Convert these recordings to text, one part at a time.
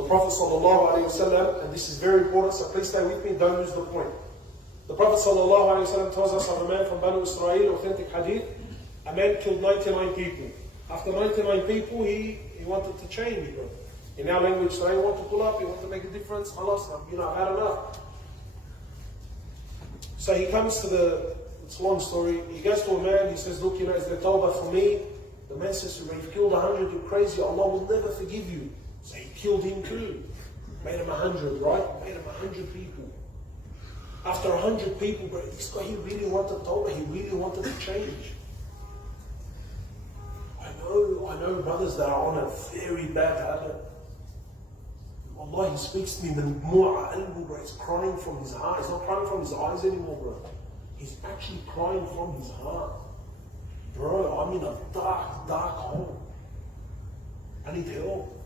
The Prophet ﷺ, and this is very important, so please stay with me, don't lose the point. The Prophet ﷺ tells us of a man from Banu Israel, authentic hadith, a man killed 99 people. After 99 people, he wanted to change, bro. In our language today, he wanted to pull up, he wanted to make a difference. Allah, I've had enough. So he comes to it's a long story, he goes to a man, he says, look, is there tawbah for me? The man says to him, you've killed 100, you're crazy, Allah will never forgive you. So he killed him too. Made him 100, right? Made him 100 people. After 100 people, bro, this guy, he really wanted tawbah, he really wanted to change. I know brothers that are on a very bad habit. Allah, he speaks to me, the mu'a albu, bro, he's crying from his heart. He's not crying from his eyes anymore, bro. He's actually crying from his heart. Bro, I'm in a dark, dark hole. I need help.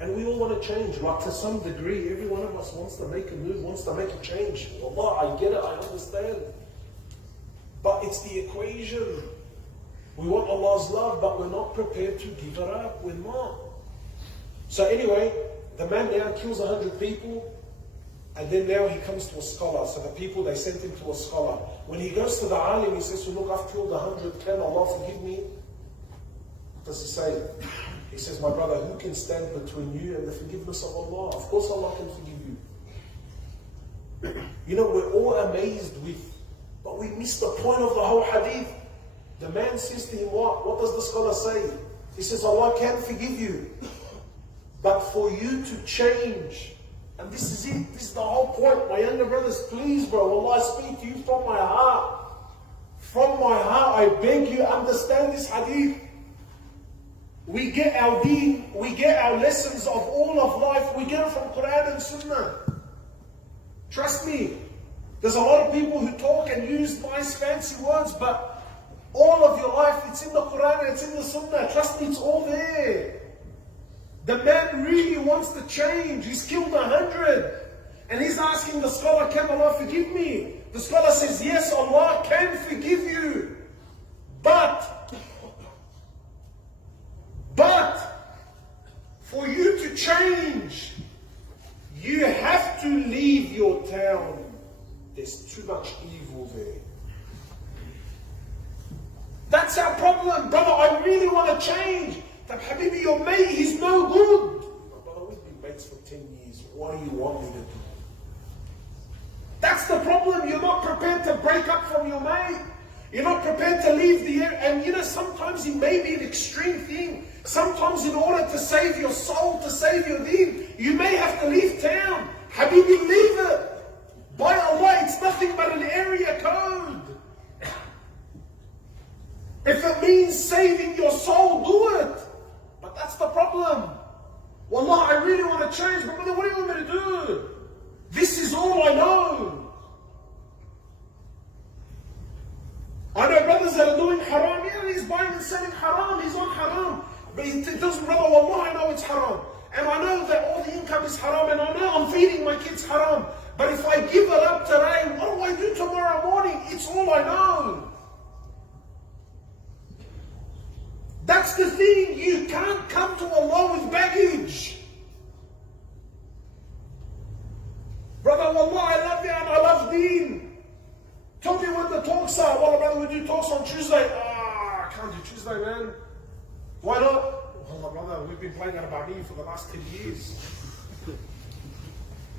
And we all want to change, like to some degree. Every one of us wants to make a move, wants to make a change. Allah, I get it, I understand. But it's the equation. We want Allah's love, but we're not prepared to give it up. We're not. So anyway, the man now kills 100 people, and then now he comes to a scholar. So the people, they sent him to a scholar. When he goes to the alim, he says, look, I've killed 100, can Allah forgive me? What does he say? He says, my brother, who can stand between you and the forgiveness of Allah? Of course Allah can forgive you. You know, we're all amazed but we miss the point of the whole hadith. The man says to him, what? What does the scholar say? He says, Allah can forgive you. But for you to change, and this is it, this is the whole point. My younger brothers, please, bro, Allah, I speak to you from my heart. From my heart, I beg you, understand this hadith. We get our deen, we get our lessons of all of life, we get it from Quran and Sunnah. Trust me, there's a lot of people who talk and use nice fancy words, but all of your life, it's in the Quran and it's in the Sunnah. Trust me, it's all there. The man really wants to change. He's killed 100. And he's asking the scholar, can Allah forgive me? The scholar says, yes, Allah can forgive you. But for you to change, you have to leave your town. There's too much evil there. That's our problem. Brother, I really want to change. But Habibi, your mate, he's no good. Brother, we've been mates for 10 years. What do you want me to do? That's the problem. You're not prepared to break up from your mate. You're not prepared to leave the area. And you know, sometimes it may be an extreme thing. Sometimes in order to save your soul, to save your deen, you may have to leave town. Habibi, leave it. By Allah, it's nothing but an area code. If it means saving your soul, do it. But that's the problem. Wallah, I really want to change, but what do you want me to do? This is all I know. I know brothers that are doing haram. Yeah, he's buying and selling haram. He's on haram. But he tells me, brother, wallah, I know it's haram. And I know that all the income is haram. And I know I'm feeding my kids haram. But if I give it up today, what do I do tomorrow morning? It's all I know. That's the thing. You can't come to Allah with baggage. Brother, wallah, I love you and I love deen. Tell me when the talks are. Wallah, brother, we do talks on Tuesday. I can't do Tuesday, man. Why not? Wallah, brother, we've been playing Arba'in for the last 10 years.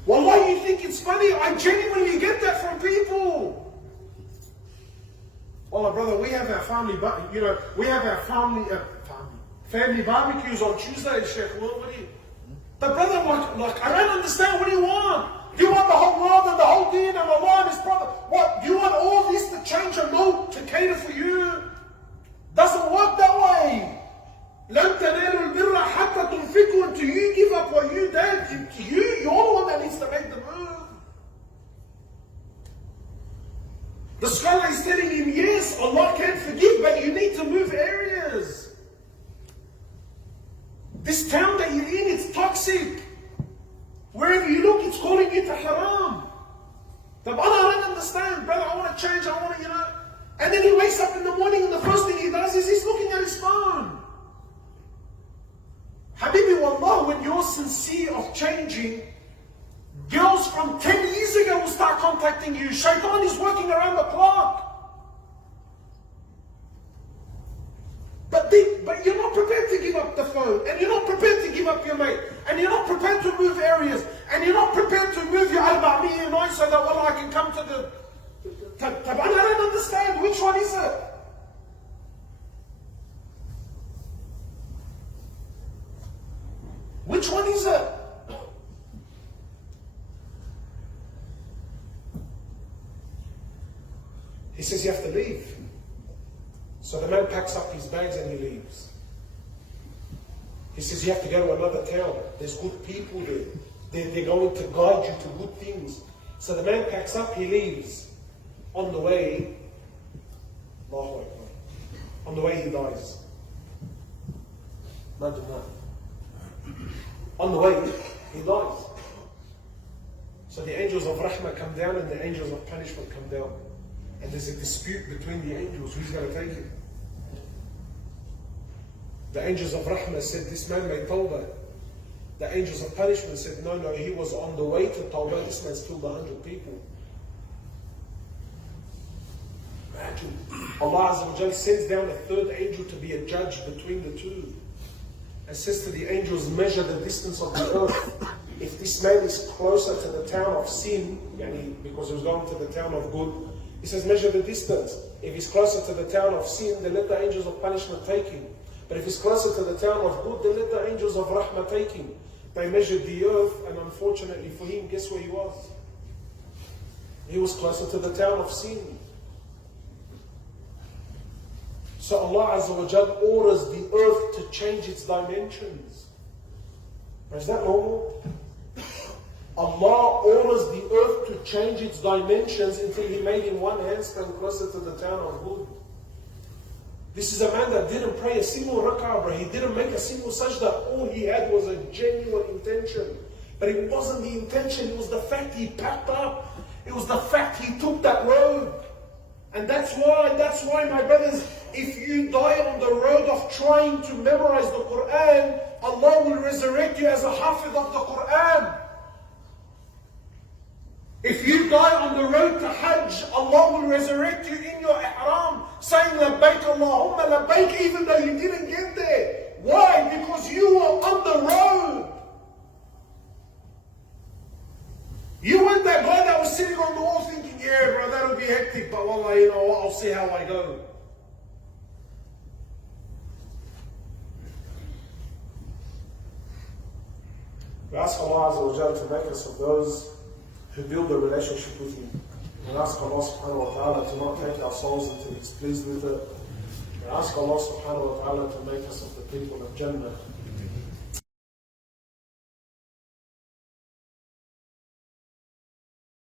Wallah, you think it's funny? I genuinely get that from people. Wallah, brother, we have our family, we have our family barbecues on Tuesday, Sheikh. What do you? But brother, like, I don't understand. What do you want? Do you want the whole world and the whole deen and Allah and His Prophet? What? Do you want all this to change a mold to cater for you? Doesn't work that way. لَن تَنَالُوا الْبِرَّ حَتَّى تُنْفِقُوا. Until you give up what you did, you're the one that needs to make the move. The scholar is telling him, yes, Allah can forgive, but you need to move areas. This town that you're in, it's toxic. Wherever you look, it's calling you to haram. But I don't understand, brother, I want to change, I want to, And then he wakes up in the morning and the first thing he does is he's looking at his phone. wallah, when you're sincere of changing, girls from 10 years ago will start contacting you. Shaitan is working around the clock. But you're not prepared to give up the phone, and you're not prepared to give up your mate, and you're not prepared to move areas, and you're not prepared to move your al-Ba'miyyah night so that wallah, I can come to the... I don't understand. Which one is it? Which one is it? He says you have to leave. So the man packs up his bags and he leaves. He says you have to go to another town. There's good people there. They're going to guide you to good things. So the man packs up, he leaves. On the way, Allahu Akbar. On the way he dies. Imagine that. On the way, he dies. So the angels of Rahmah come down and the angels of punishment come down. And there's a dispute between the angels. Who's going to take him? The angels of Rahmah said, this man made tawbah. The angels of punishment said, no, he was on the way to tawbah. This man's killed 100 people. Imagine. Allah Azza wa Jal sends down a third angel to be a judge between the two. And says to the angels, measure the distance of the earth. If this man is closer to the town of sin, because he was going to the town of good, he says, measure the distance. If he's closer to the town of sin, then let the angels of punishment take him. But if he's closer to the town of good, then let the angels of Rahmah take him. They measured the earth, and unfortunately for him, guess where he was? He was closer to the town of sin. So Allah Azza wa Jal orders the earth to change its dimensions. Is that normal? Allah orders the earth to change its dimensions until He made him one handstand closer to the town of Hud. This is a man that didn't pray a single rak'ah, bro. He didn't make a single sajda. All he had was a genuine intention. But it wasn't the intention, it was the fact he packed up. It was the fact he took that road. And that's why, my brothers, if you die on the road of trying to memorize the Quran, Allah will resurrect you as a hafiz of the Quran. If you die on the road to Hajj, Allah will resurrect you in your ihram, saying labbaik Allahumma labbaik, even though you didn't get there. Why? Because you were on the road. You weren't that guy that was sitting on the wall thinking, yeah, bro, that'll be hectic, but wallah, you know what, I'll see how I go. We ask Allah Azza wa Jal to make us of those who build a relationship with Him. We ask Allah subhanahu wa ta'ala to not take our souls until He's pleased with it. We ask Allah subhanahu wa ta'ala to make us of the people of Jannah.